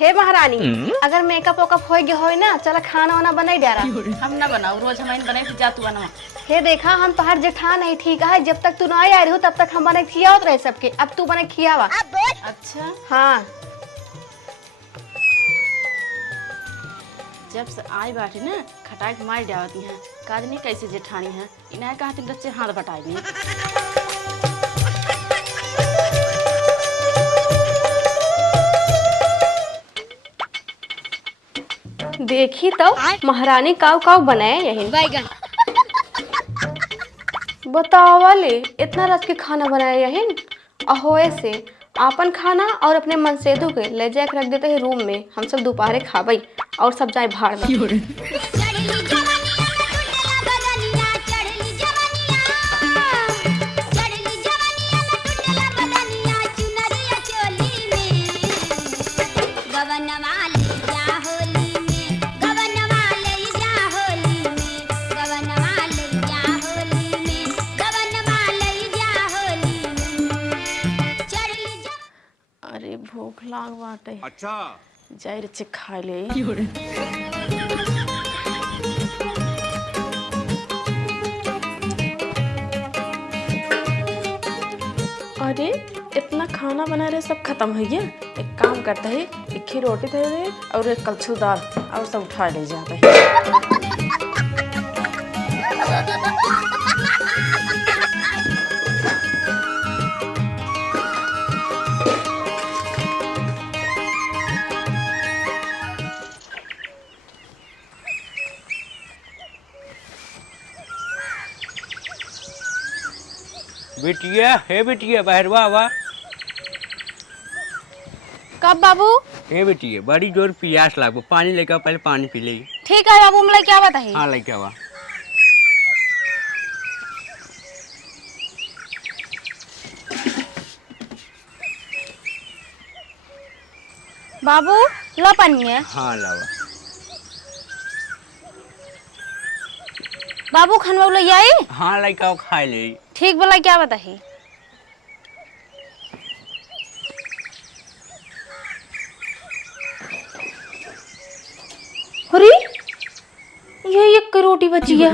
हे महारानी अगर makeup wake up हो गया हो ना चल खाना वाना बनाई डारा। हम ना बनाओ रोज हमारे बनाई फिर जा तू बना। हे देखा हम तोहर जेठान नहीं ठीक है, जब तक तू ना आई रही हो तब तक हम बने खियावत रहे सबके, अब तू बने खियावा। अच्छा हाँ जब से आई बाटे ना खटाई के मार जावती हैं काजनी कैसे जेठानी है इन्हें कहा तुम बच्चे हाथ बटाई दी। देखी तो महारानी काव काव बनाए यही बैगन बताओ वाले इतना रच के खाना बनाया यही अहोए से आपन खाना और अपने मनसेदू के ले जाके रख देते हैं रूम में, हम सब दोपहरे खाबई और सब जाए भाड़ में। अरे भूख लाग बाटे। अच्छा जाई रे खाए ले। अरे इतना खाना बना रहे सब खत्म हो गया, एक काम करते है एक खी रोटी दे दे और एक कलछुल दाल और सब उठा ले जाते है। बिटिया हे बिटिया बाहर वाह। कब बाबू? हे बिटिया बड़ी जोर प्यास लागो, पानी लेकर पहले पानी पी ले। ठीक है बाबू मलाई क्या बात है? हाँ लेके आवा। बाबू लो पानी है। हाँ लावा। बाबू खनवा ले आई? हाँ लेके आओ खा ले। ठीक बोला क्या बात है? अरे ये एक रोटी बची है।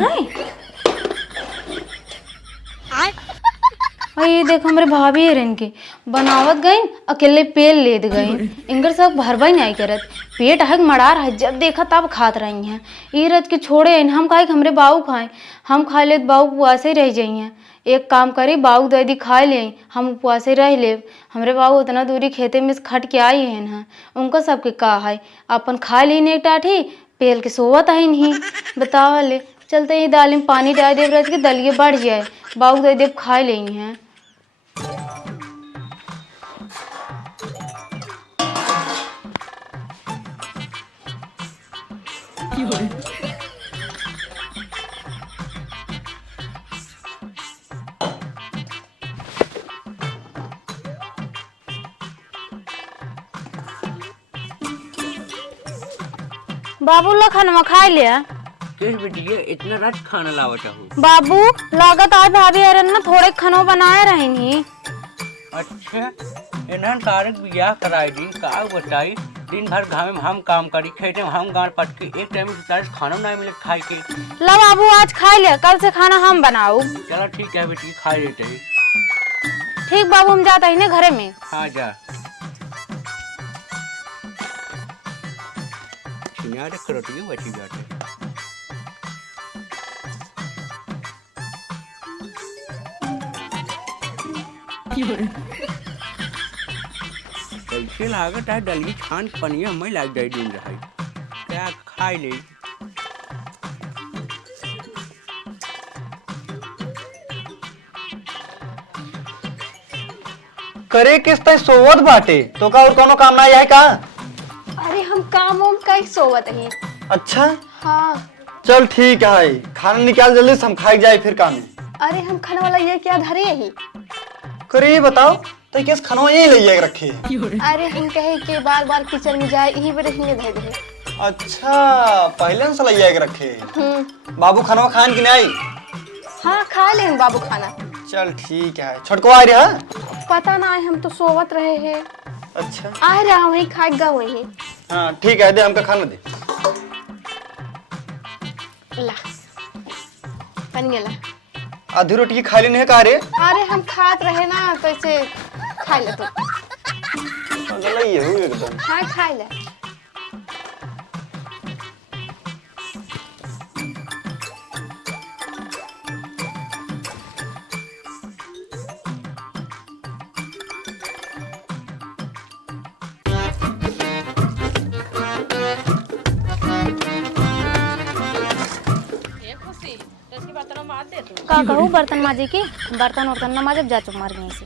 ये देख हमारे भाभी है इनके बनावत गई अकेले पेल लेद गई, इनकर सब भरवा नहीं करत, पेट हक मड़ा रहा है, जब देखा तब खात रही हैं। ये रत के छोड़े हम खाए हमरे बाऊ खाए, हम खा ले बाऊ उपवासे रह जाइए। एक काम करी बाऊ दीदी खा ले हम उपवासे रह ले, हमरे बाऊ उतना दूरी खेते में खट के आई है ना, उनका सबके का है अपन खा ली एक टाठी पेल के सोवत है नहीं। बतावा ले चलते ही दाल में पानी डाल दे रच के दलिए बढ़ जाए, बाऊ दीदी खा ले हैं। बाबू लो खनवा खा लिया? किस बिटिया इतना रात खाना लावा चाहूँ? बाबू लागत आज भाभी अरन ना थोड़े खनो बनाए रहे नहीं। अच्छा इन्हन तारक बियाह कराई दिन का बताई, दिन भर घाम में हम काम करी खेते में हम गाड़ पट के एक टाइम से खाना नहीं मिले खाए के। लो बाबू आज खा लिया, कल से खाना हम बनाऊ। चलो ठीक है बेटी खा लेते हैं। ठीक बाबू हम जाते हैं ना घरे में। हाँ जा। छिनारे करोटी बची जाते। कैसे लागत है डली छान पनिया में लाग जाए दिन रहा क्या खाई ले। करे किस तरह सोवत बाटे तो का और कोनो काम ना है का? अरे हम काम उम का ही सोवत है। अच्छा हाँ चल ठीक है, खाना निकाल जल्दी से हम खाई जाए फिर काम में। अरे हम खाने वाला ये क्या धरे यही। करे ये बताओ तो किस खाना यही ले जाके रखे है? अरे हम कहे कि बार बार किचन में जाए यही पर रखने धरे दे। अच्छा पहले से ले जाके रखे। बाबू खाना खान की नहीं? हाँ खा ले बाबू खाना। चल ठीक है, छोटको आ रहा? पता ना है हम तो सोवत रहे हैं। अच्छा आ रहा वही खा गा वही। हाँ ठीक है, दे हमका खाना दे। ला पानी ला। आधी रोटी खा लेने है का रे? अरे हम खात रहे ना तो इसे खा ले तो। पागल ही है वो एकदम। हाँ खा ले। का कहूँ बर्तन माजे की, बर्तन वर्तन ना माजब, जा चुप मार गई से।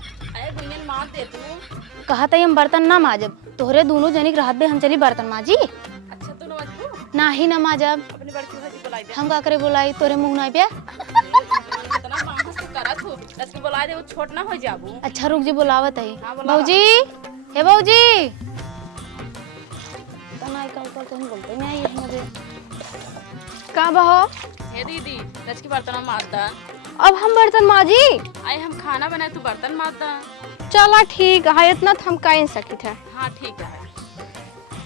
कहा था हम बर्तन ना माजब, तोहरे दोनों जनिक राहत बे हम चली बर्तन माजी। अच्छा तू नमाज ना ही ना माजब, अपनी बड़की भाजी बुलाई दे। हम का करे बोलाई तोरे मुंह ना पे। इतना मांगस तो करत हो, इसके बुलाई दे वो छोट ना हो जाबू। अच्छा रुक जी, बुलावत है। हाँ, बुलावा। भौजी, हे भौजी। तना कल कल तो हम बोलते नहीं है मुझे। का बहो? हे दीदी, दस की बर्तन मारदा। अब हम बर्तन माजी। आए हम खाना बनाए तू बर्तन मारदा। चला ठीक है, इतना तो हम कहीं सकी थे। हाँ ठीक है।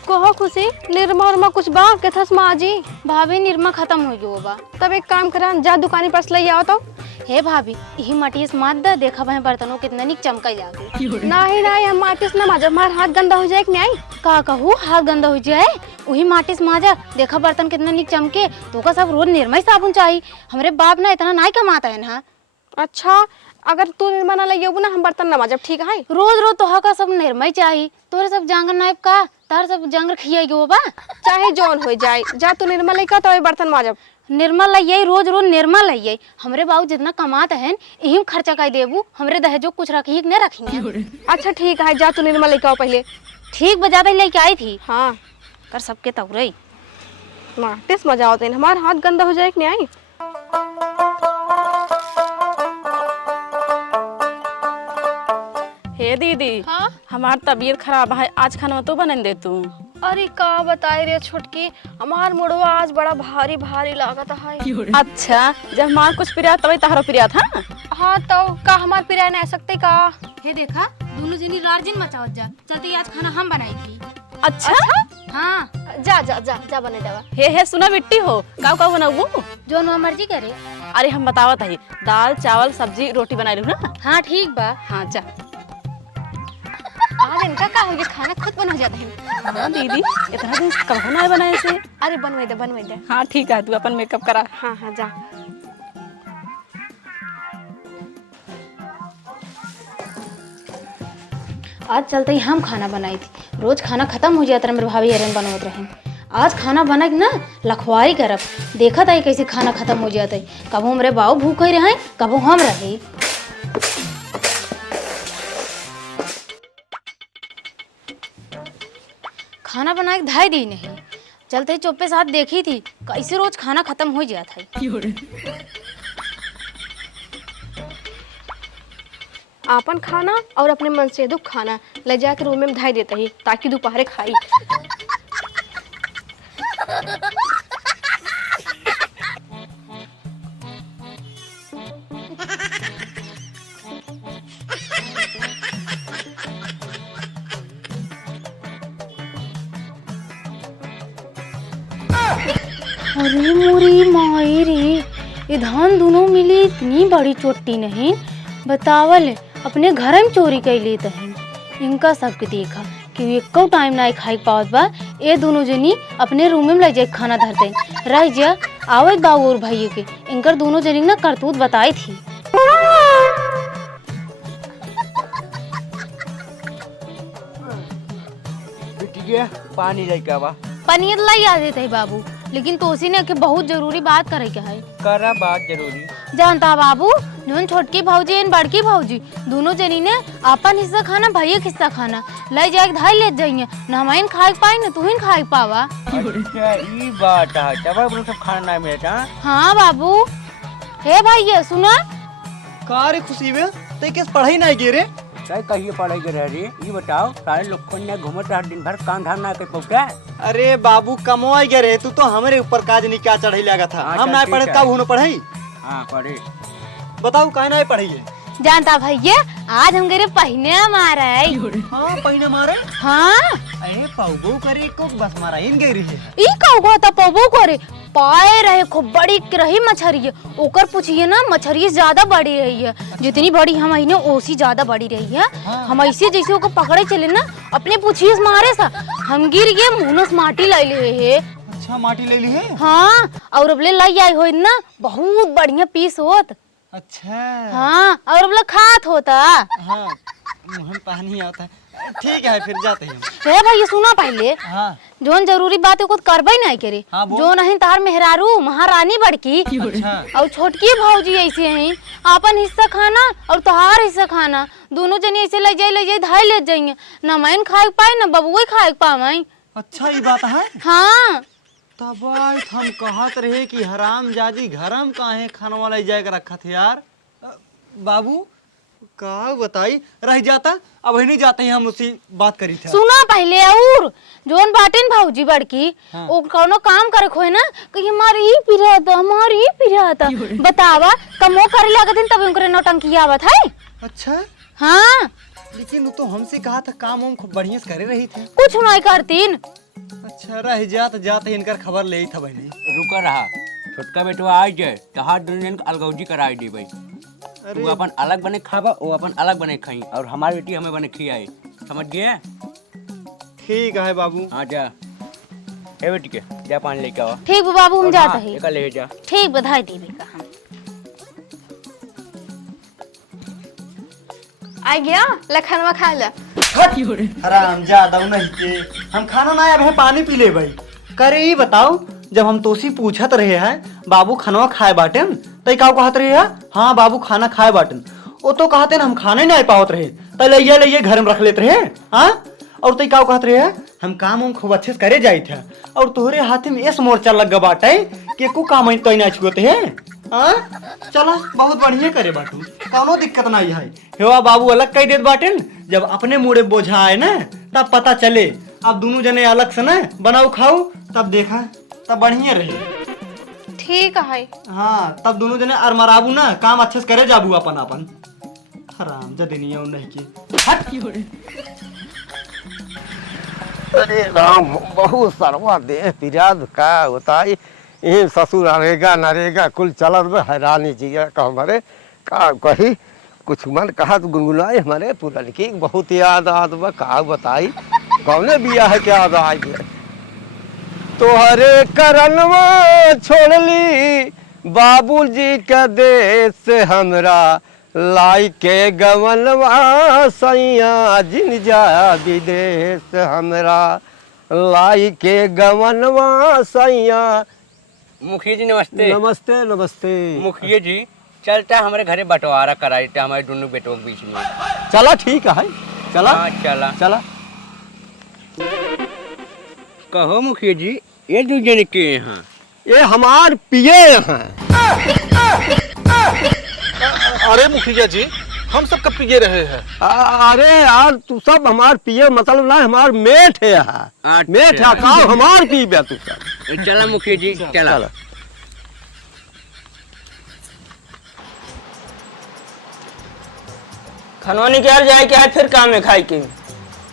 कहो खुशी, निरमा उरमा कुछ बा के थस माजी। भाभी निरमा खत्म हो गयो बा। तब एक काम करा, जा दुकानी पर से ले आओ तो। हे भाभी, यही मटीस मात दा, देखा भाई बर्तनों कितना निक चमका जागे। नहीं नहीं, हम माटिस ना माजब, हमार हाथ गंदा हो जाए कि नहीं। का कहूँ हाथ गंदा हो जाए, वही माटिस माजा, देखा बर्तन कितना निक चमके। तो का सब रोज निर्मा ही साबुन चाहिए। हमारे बाप ना इतना नहीं कमाता है ना। अच्छा, अगर तू निर्मा ना ले ना, हम बर्तन ना माजब, ठीक है। रोज रोज तोहा का सब निर्मा ही चाहिए। तोरे सब जांगर नाइप का, तार सब जांगर खियाई गो बा। चाहे जौन हो जाए, जा तू निर्मा लेकर तो बर्तन माजब। निर्मा लाइए, रोज रोज निर्मा लाइए। हमरे बाबू जितना कमाते हैं यही में खर्चा कर देबू। हमरे दहेजो कुछ रखी नहीं रखेंगे। अच्छा ठीक है, जा तू निर्मा लेकर आओ पहले। ठीक बजाते लेके आई थी। हाँ कर सबके तवरई माटिस मजा होते हैं, हमारा हाथ गंदा हो जाए कि नहीं। हे दीदी, हाँ? हमार तबीयत खराब है, आज खाना तो बना दे तू। अरे का बताए रे छोटकी, हमार मुड़वा आज बड़ा भारी भारी लागत है। अच्छा, जब हमार कुछ प्रिया तभी तहरो प्रिया था। हाँ तो का हमार पिराय नहीं सकते का। हे देखा, दोनों जनी रार्जिन मचावत जा। चलते आज खाना हम बनाई थी। अच्छा, हाँ, जा जा जा जा बने दवा। हे सुना बिट्टी हो, का का बनाऊ? जो नो मर्जी करे। अरे हम बतावत है, दाल चावल सब्जी रोटी बना रही ना। हाँ ठीक बा। हाँ जा। आज इनका का हो गया, खाना खुद बन हो जाता है। हाँ दीदी, इतना दिन कब ना बनाए से। अरे बनवे दे बनवे दे। हाँ ठीक है, तू अपन मेकअप करा। हाँ हाँ जा। आज चलते ही हम खाना बनाई थी। रोज खाना खत्म हो जाता मेरे भाभी अरन बनवत रहे। आज खाना बना के ना लखवारी करब। देखा था कैसे खाना खत्म हो जाता है। कबो हमारे बाबू भूखे रहे, कबो हम रहे। खाना बना के धाई दी नहीं। चलते ही चुप्पे साथ देखी थी कैसे रोज खाना खत्म हो जाता है। आपन खाना और अपने मन से दुख खाना ले जाकर रूम में धाई देता ही, ताकि दोपहर खाई। अरे मोरी माई रे, ये धान दोनों मिली इतनी बड़ी चोटी नहीं। बतावल अपने घर में चोरी कर लेते हैं। इनका सबके देखा कि एको टाइम ना खाई पावत बा। ये दोनों जनी अपने रूम में ले जाए खाना धरते रह जा। आवत बाबू और भाइयों के इनकर दोनों जनी ना करतूत बताई थी। बिटिया पानी लेके बा। पनीर लाई आ देते बाबू, लेकिन तोसी ने के बहुत जरूरी बात करे के है। करा बात जरूरी। जानता बाबू, जोन छोटकी भौजी एन बड़की भौजी दोनों जनी ने अपन हिस्सा खाना भैया के हिस्सा खाना ले जाए धाई ले जाइए। न हमाइन खाए पाई न तू ही खाए पावा। अच्छा ई बात है, तब हम सब खाना नहीं मिलता। हाँ बाबू। हे भैया सुना, का रे खुशी बे, ते किस पढ़ाई नहीं गे रे? क्या कहिए पढ़ाई के रह रही? ये बताओ, सारे लोग को घूमत रहा दिन भर, काम धाम ना कर पहुँचा। अरे बाबू कमवाई गे रे, तू तो हमारे ऊपर काज नहीं क्या चढ़ाई लगा था। हाँ, हम चल ना ठीक पढ़े है। तब हुन पढ़ाई। हाँ पढ़े। बताओ काहे नहीं पढ़ी है? जानता भैया आज हम गए पहिने मारा है। हाँ पहिने मारे। हाँ अरे पौगो करे को बस मारा इन गई रही है। ई कहू था पबो करे पाए रहे खूब बड़ी रही मछरी ओकर पूछिए ना मछरी ज्यादा बड़ी रही है जितनी बड़ी हम आई ओसी ज्यादा बड़ी रही है। हम ऐसे जैसे ओकर पकड़े चले ना अपने पूछिए मारे सा हम गिर गए मुहनस माटी लाई ले है। अच्छा माटी ले ली है। हाँ और अब ले लाई आई हो ना बहुत बढ़िया पीस होत। अच्छा हाँ और अब ले खात होता। हाँ मुँह में पानी आता है। ठीक है फिर जाते हैं। रे भैया सुना पहले हाँ जोन जरूरी बात है को करबे नहीं करे। हाँ, बोल। जो नहीं तार मेहरारू महारानी बड़की अच्छा और छोटकी भौजी ऐसे हैं अपन हिस्सा खाना और तोहार हिस्सा खाना दोनों जनी ऐसे ले जाए धाई ले जाइए न मैं खाए पाए न बबुआ खाए पाए। अच्छा ये बात है। हाँ तब हम कहत रहे कि हराम जाजी घरम काहे खाना वाला जाए के रखा थे यार। बाबू का बताई रह जाता अब नहीं जाते हैं हम उसी बात करी थे। सुना पहले और जोन बाटिन भौजी बड़की हाँ। वो कोनो काम करे खोए ना कि हमारी ही पिराता बतावा कमो करे लागत तब उनकरे नौटंकी आवत है। अच्छा हाँ लेकिन वो तो हमसे कहा था काम हम खूब बढ़िया से करे रही थे। कुछ नहीं करतीन। अच्छा रह जाते इनकर खबर ले था भाई। रुका रहा छोटका बेटवा आ जाए तो हाथ दोनों जन अलगौजी कराई दी भाई। वो अपन अलग बने खाबा वो अपन अलग बने खाई और हमारी बेटी हमें बने खियाई समझ गए। ठीक है बाबू। हाँ जा ए बेटी के जा पानी लेके आवा। ठीक बाबू हम जाते हैं। एक ले जा। ठीक बधाई देवी का हम आ गया लखनवा खा ला। हराम ज्यादा नहीं के हम खाना ना आए पानी पी ले भाई। करे ही बताओ जब हम तोसी पूछत रहे हैं बाबू खाना खाए बाटन तई का कहत रहे है हाँ बाबू खाना खाए बाटन वो तो कहते ना हम खाने नहीं पावत रहे तई ले घर में रख लेते रहे। हाँ और तई का कहत रहे है हम काम खूब अच्छे से करे जाई थे और तोहरे हाथ में ऐस मोर्चा लग बाटे कि को काम तो ना छुते है। हाँ चला बहुत बढ़िया करे बाटू कोनो दिक्कत नहीं है। हेवा बाबू अलग कह देत बाटन जब अपने मुड़े बोझा आए ना तब पता चले अब दोनों जने अलग से ना बनाओ खाओ तब देखा तब बढ़िया रहे। ठीक है। हाँ तब दोनों जने अरमराबू ना काम अच्छे से करे जाबू अपन अपन। हराम जदनिया नहीं की। अरे राम बहुत सरवा दे पिराद का होता है ये ससुर नरेगा नरेगा कुल चलत में हैरानी जिया का हमारे का कही कुछ मन कहा तो गुनगुनाए हमारे पुरन की बहुत याद आद का बताई कौने बिया है क्या याद आई तोहरे करनवा छोड़ ली बाबूजी के देश से हमरा लाई के गवनवा सैया जिन जा विदेश हमरा लाई के गवनवा सैया। मुखिया जी नमस्ते। नमस्ते नमस्ते। मुखिया जी चलता हमारे घरे बंटवारा करा देते हमारे दोनों बेटों के बीच में। चला ठीक है चला। हाँ, चला चला। कहो मुखिया जी ये दो जने के यहाँ ये हमार पिए हैं। अरे मुखिया जी हम सब कब पिए रहे हैं। अरे यार तू सब हमार पिए मतलब ना हमार मेठ है अच्छा। मेठ है का हमार पी बे तू सब। चला मुखिया जी चला। खनवानी के यार जाए क्या फिर काम में खाई के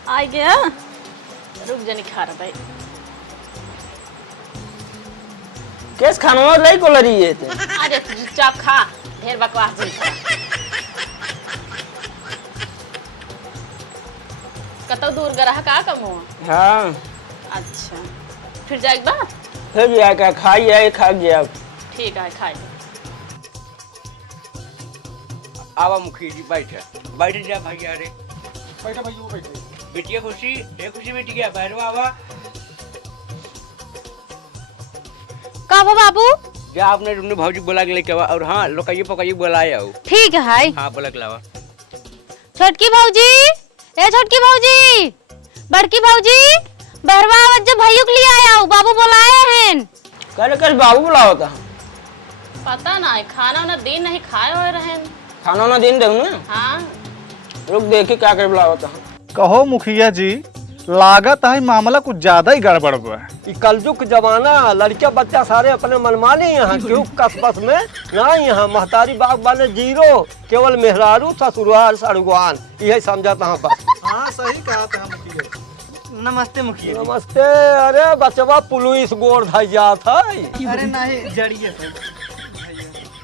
आ गया रुक जनी खा रहा भाई केस खनवा लाई को लरी है ते अरे तू चुपचाप खा ढेर बकवास नहीं खा कतो दूर गरा का कम हो। हाँ अच्छा फिर जाएग बा फिर जाए क्या खाई है खा गया। ठीक है खाई आवा मुखिया जी बैठ जा भैया। अरे बैठा भाई वो बैठे। बेटिया खुशी ये खुशी बेटी क्या भैरवा आवा का बाबू जा आपने तुमने भौजी बोला के लेके आवा और हाँ लोकाई पकाई बुलाया हो। ठीक है हाय। हाँ बोला के लावा। छोटकी भौजी ए छोटकी भौजी बड़की भौजी बहरवा आवत जब भैया के लिए आया हूँ बाबू बुलाए हैं। कल बाबू बुलाओ था पता ना है खाना ना दिन नहीं खाए हुए रहे खाना ना दिन दे ना। हाँ रुक देखे क्या कर बुलाओ था। कहो मुखिया जी लागत है मामला कुछ ज्यादा ही गड़बड़ बा। ई कलयुग के जमाना, लड़के बच्चा सारे अपने मनमाने यहाँ क्यों कसबस में ना, यहाँ महतारी बाग वाले जीरो, केवल मेहरारू ससुराल सड़ुआन, यही समझता हूँ बस। हाँ सही कहा था मुखिया जी। नमस्ते मुखिया जी। नमस्ते। अरे बचवा पुलिस गोड़ धै जात है। अरे नहीं जड़िए सर।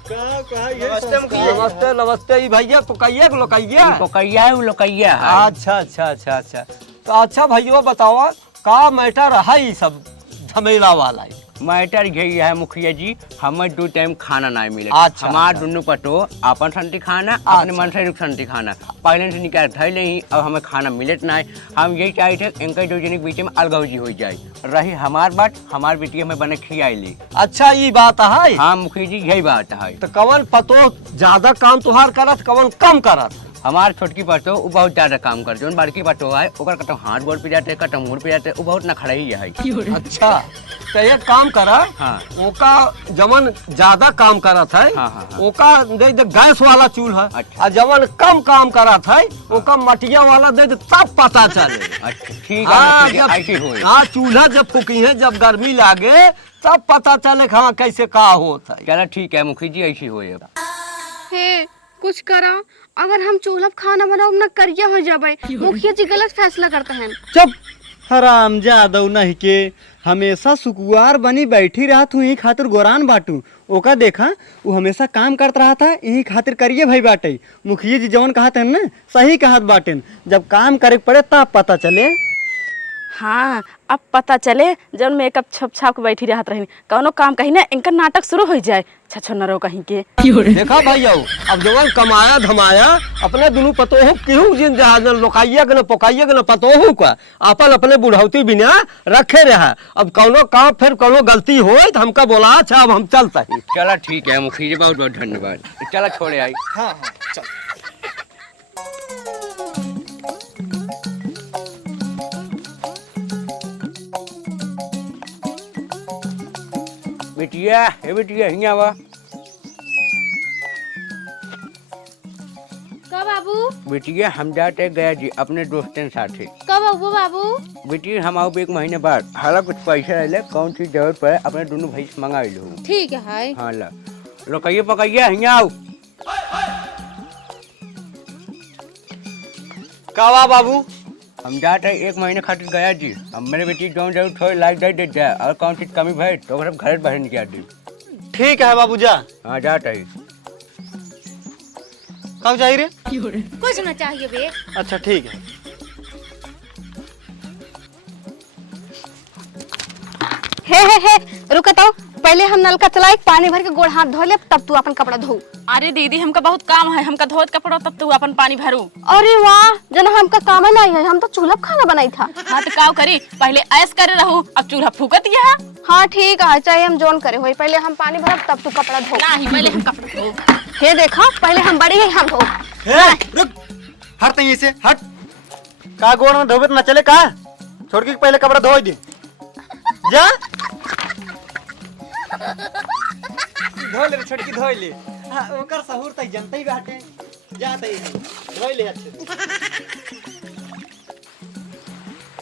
नमस्ते मुखिया। नमस्ते नमस्ते। ई भैया पुकैया के लोकैया? लोकैया है, वो लोकैया है। अच्छा अच्छा अच्छा अच्छा। तो अच्छा भैया बताओ का मैटर है ई सब झमेला वाला? मैटर यही है मुखिया जी, हमें 2 टाइम खाना नहीं मिले। अच्छा। हमार दोनों पटो अपन संति खाना, अपने मन से संति खाना पहले से निकाल थे नहीं, अब हमें खाना मिलत नहीं। हम यही चाहे थे इनके 2 जन के बीच में अलगौजी हो जाए। रही हमार बात, हमार बेटी हमें बने खियाई। अच्छा ई बात है। हाँ मुखिया जी यही बात है। तो कवन पतो ज्यादा काम तुहार करत, कवन कम करत? हमार छोटकी पटो वो बहुत ज्यादा काम कर, जो बड़की पटो है ओकर कटो हाथ गोड़ पे जाते, कटो मुड़ पे जाते, वो बहुत नखड़ा ही है। अच्छा तो एक काम करा, हाँ। ओका जमन ज्यादा काम करत है, हाँ, हाँ, हाँ। ओका दे दे गैस वाला चूल्हा। अच्छा। और जमन कम काम करत है ओका मटिया वाला दे दे, तब पता चले। अच्छा ठीक हाँ, है जब- ऐसी हुई। हाँ चूल्हा जब फूकी है, जब गर्मी लागे तब पता चले हाँ कैसे का होता है। चलो ठीक है मुखी जी ऐसी हुई। अब हे कुछ करा, अगर हम चूल्हा पे खाना बनाओ ना करिया हो जाबे। मुखिया जी गलत फैसला करते हैं। चुप हराम जादव नहीं के हमेशा सुकुआर बनी बैठी रहा तू यही खातिर गोरान बाटू। ओका देखा वो हमेशा काम करता रहा था, यही खातिर करिए भाई बाटे। मुखिया जी जवन कहते हैं ना सही कहत बाटेन, जब काम करे पड़े तब पता चले। हाँ अब पता चले जब मेकअप छप छाप के बैठी रहत रही, कौनो काम कहीं ना इनका नाटक शुरू हो जाए, छछो नरो कहीं के। देखा भैया अब जवन कमाया धमाया अपने दुनू पतोहू केहू जिन जहाज लोकाइया के न पोकाइया के न पतोहू का अपन अपने बुढ़ौती बिना रखे रहा। अब कौनो काम फिर कौनो गलती हो तो हमका बोला, अच्छा अब हम चलता ही। चलो ठीक है मुखी जी, बहुत बहुत धन्यवाद। चलो छोड़े आई। हाँ हाँ चल। बेटिया हे बेटिया हियाँ आवा। का बाबू? बेटिया हम जाते गया जी अपने दोस्तन साथे। कब आबू बाबू? बेटी हम आओ 1 महीने बाद, हाला कुछ पैसा रहे, कौन चीज जरूरत पड़े अपने दोनों भाई से मंगा लो। ठीक है। हाँ ला लोकैया पकैया हियाँ आओ। कावा बाबू? हम जाते 1 महीने खातिर गया जी। अब मेरे बेटी जो जरूर थोड़ी लाइट दे जाए, और कौन चीज कमी भाई तो घर बाहर निकाल दी। ठीक है बाबू जा। हाँ जाते ही। कब जाई रे? कुछ ना चाहिए बे। अच्छा ठीक है। हे रुका तो, पहले हम नलका चलाए, पानी भर के गोड़ हाथ धो ले, तब तू अपन कपड़ा धो। अरे दीदी हमका बहुत काम है, हमका धोत कपड़ा तब तू अपन पानी भरू। अरे वाह, जना हमका काम नहीं है, हम तो चूल्हा पे खाना बनाई था। हाँ तो का करी, पहले ऐस करे रहू, अब चूल्हा फूकत है। हाँ ठीक है, चाहे हम जोन करे होई, पहले हम पानी भरब तब तू कपड़ा धो। नहीं पहले हम कपड़ा धो। हे देखा, पहले हम बड़ी है, हम धो। रुक हट नहीं से हट। का गोड़ में धोबे तो न चले का? छोड़ के पहले कपड़ा धो दे जा। धो ले छोटकी धो ले। हाँ ओकर सहूर तक जनता ही बाटे, जाते ही धो ले अच्छे।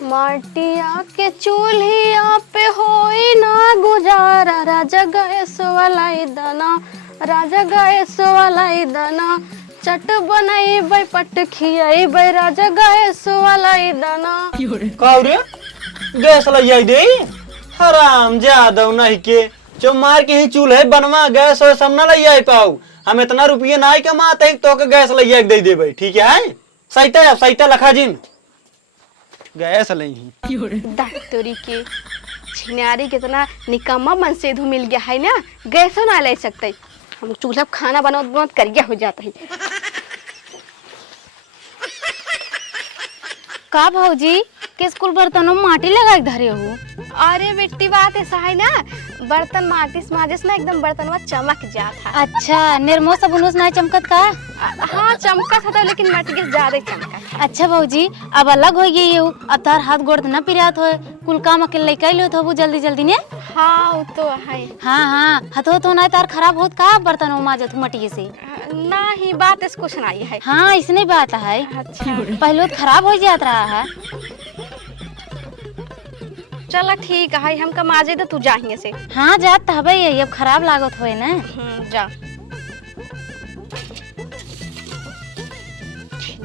माटिया के चूल्हिया पे होई ना गुजारा, राजा गैस वाला दाना, राजा गैस वाला दाना, चट बनाई बै पट खियाई बै, राजा गैस वाला दाना। का रे गैस लई दे? हराम जादव नहीं के जो मार के ही चूल्हे बनवा गैस और सब न लई पाऊ। हम इतना रुपये ना कमाते तो के गैस लई दे देबे। ठीक है सहीता सहीता लखा जिन गैस लई दातोरी के छिनारी कितना निकम्मा मन से धू मिल गया है ना, गैसो ना ले सकते। हम चूल्हा पे खाना बनाओ करिया हो जाता है। का भौजी के स्कूल बर्तनों में माटी लगा के धरे हो? अरे बेटी बात ऐसा है ना, बर्तन माटी से माजिस ना एकदम बर्तनवा चमक जाता है। अच्छा निर्मो साबुन से नहीं चमकत का? हाँ चमका था लेकिन माटी के ज्यादा चमका। अच्छा भौजी अब अलग हो गई हो, अब तार हाथ गोड़ न पिरात हो, कुल काम अकेले कर लो तो जल्दी जल्दी ने। हाँ वो तो है। हाँ हाँ हथो तो ना तार खराब होत का बर्तनों माजत मटिए से? ना ही बात इस कुछ नहीं है। हाँ इसने बात है। अच्छा पहले तो खराब हो जात रहा है। चला ठीक है, हम कम आ जाए तो तू जाहिए से। हाँ जात हबे यही, अब खराब लागत होए ना। जा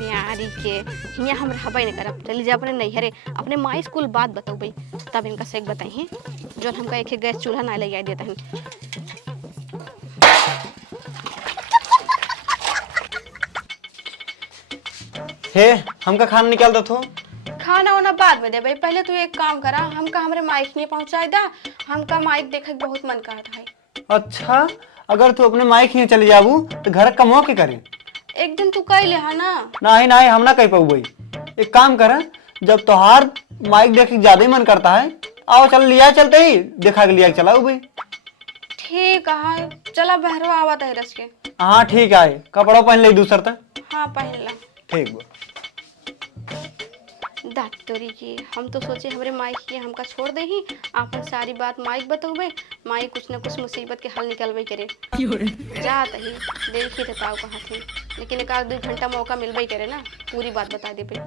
यारी के हिया हम रहबे नहीं करब, चली जा अपने नैहरे अपने माई स्कूल बात बताऊबे, तब इनका से बताई जो हमका एक गैस चूल्हा ना ले देता है। हे हमका खाना निकाल दो तो। खाना वाना बाद में दे भाई, पहले तू एक काम करा, हमका हमरे माइक नहीं पहुंचाए दा, हमका माइक देखे के बहुत मन करता है। अच्छा, अगर तू अपने माइक ही चले जाबू तो घर कमो के करे। एक दिन तू कह ले है ना। नहीं नहीं, हम ना कह पाऊ भाई। एक काम कर, जब तोहार माइक देखे के ज्यादा ही मन करता है, आओ चल लिया चलते ही देखा के लिया चलाऊ भाई। ठीक है, चला बहरवा आवा है रस के। हाँ ठीक है, कपड़ा पहन ले दूसर तक। हाँ पहन ला। ठीक बा। दात तोरी की, हम तो सोचे हमरे माइक के हमका छोड़ दे ही, आपन सारी बात माइक बताऊबे, माइक कुछ न कुछ मुसीबत के हल निकलबे करे। जात ही देखी थे ताऊ कहाँ थे, लेकिन एक आध 2 घंटा मौका मिलबे करे ना, पूरी बात बता दे पे।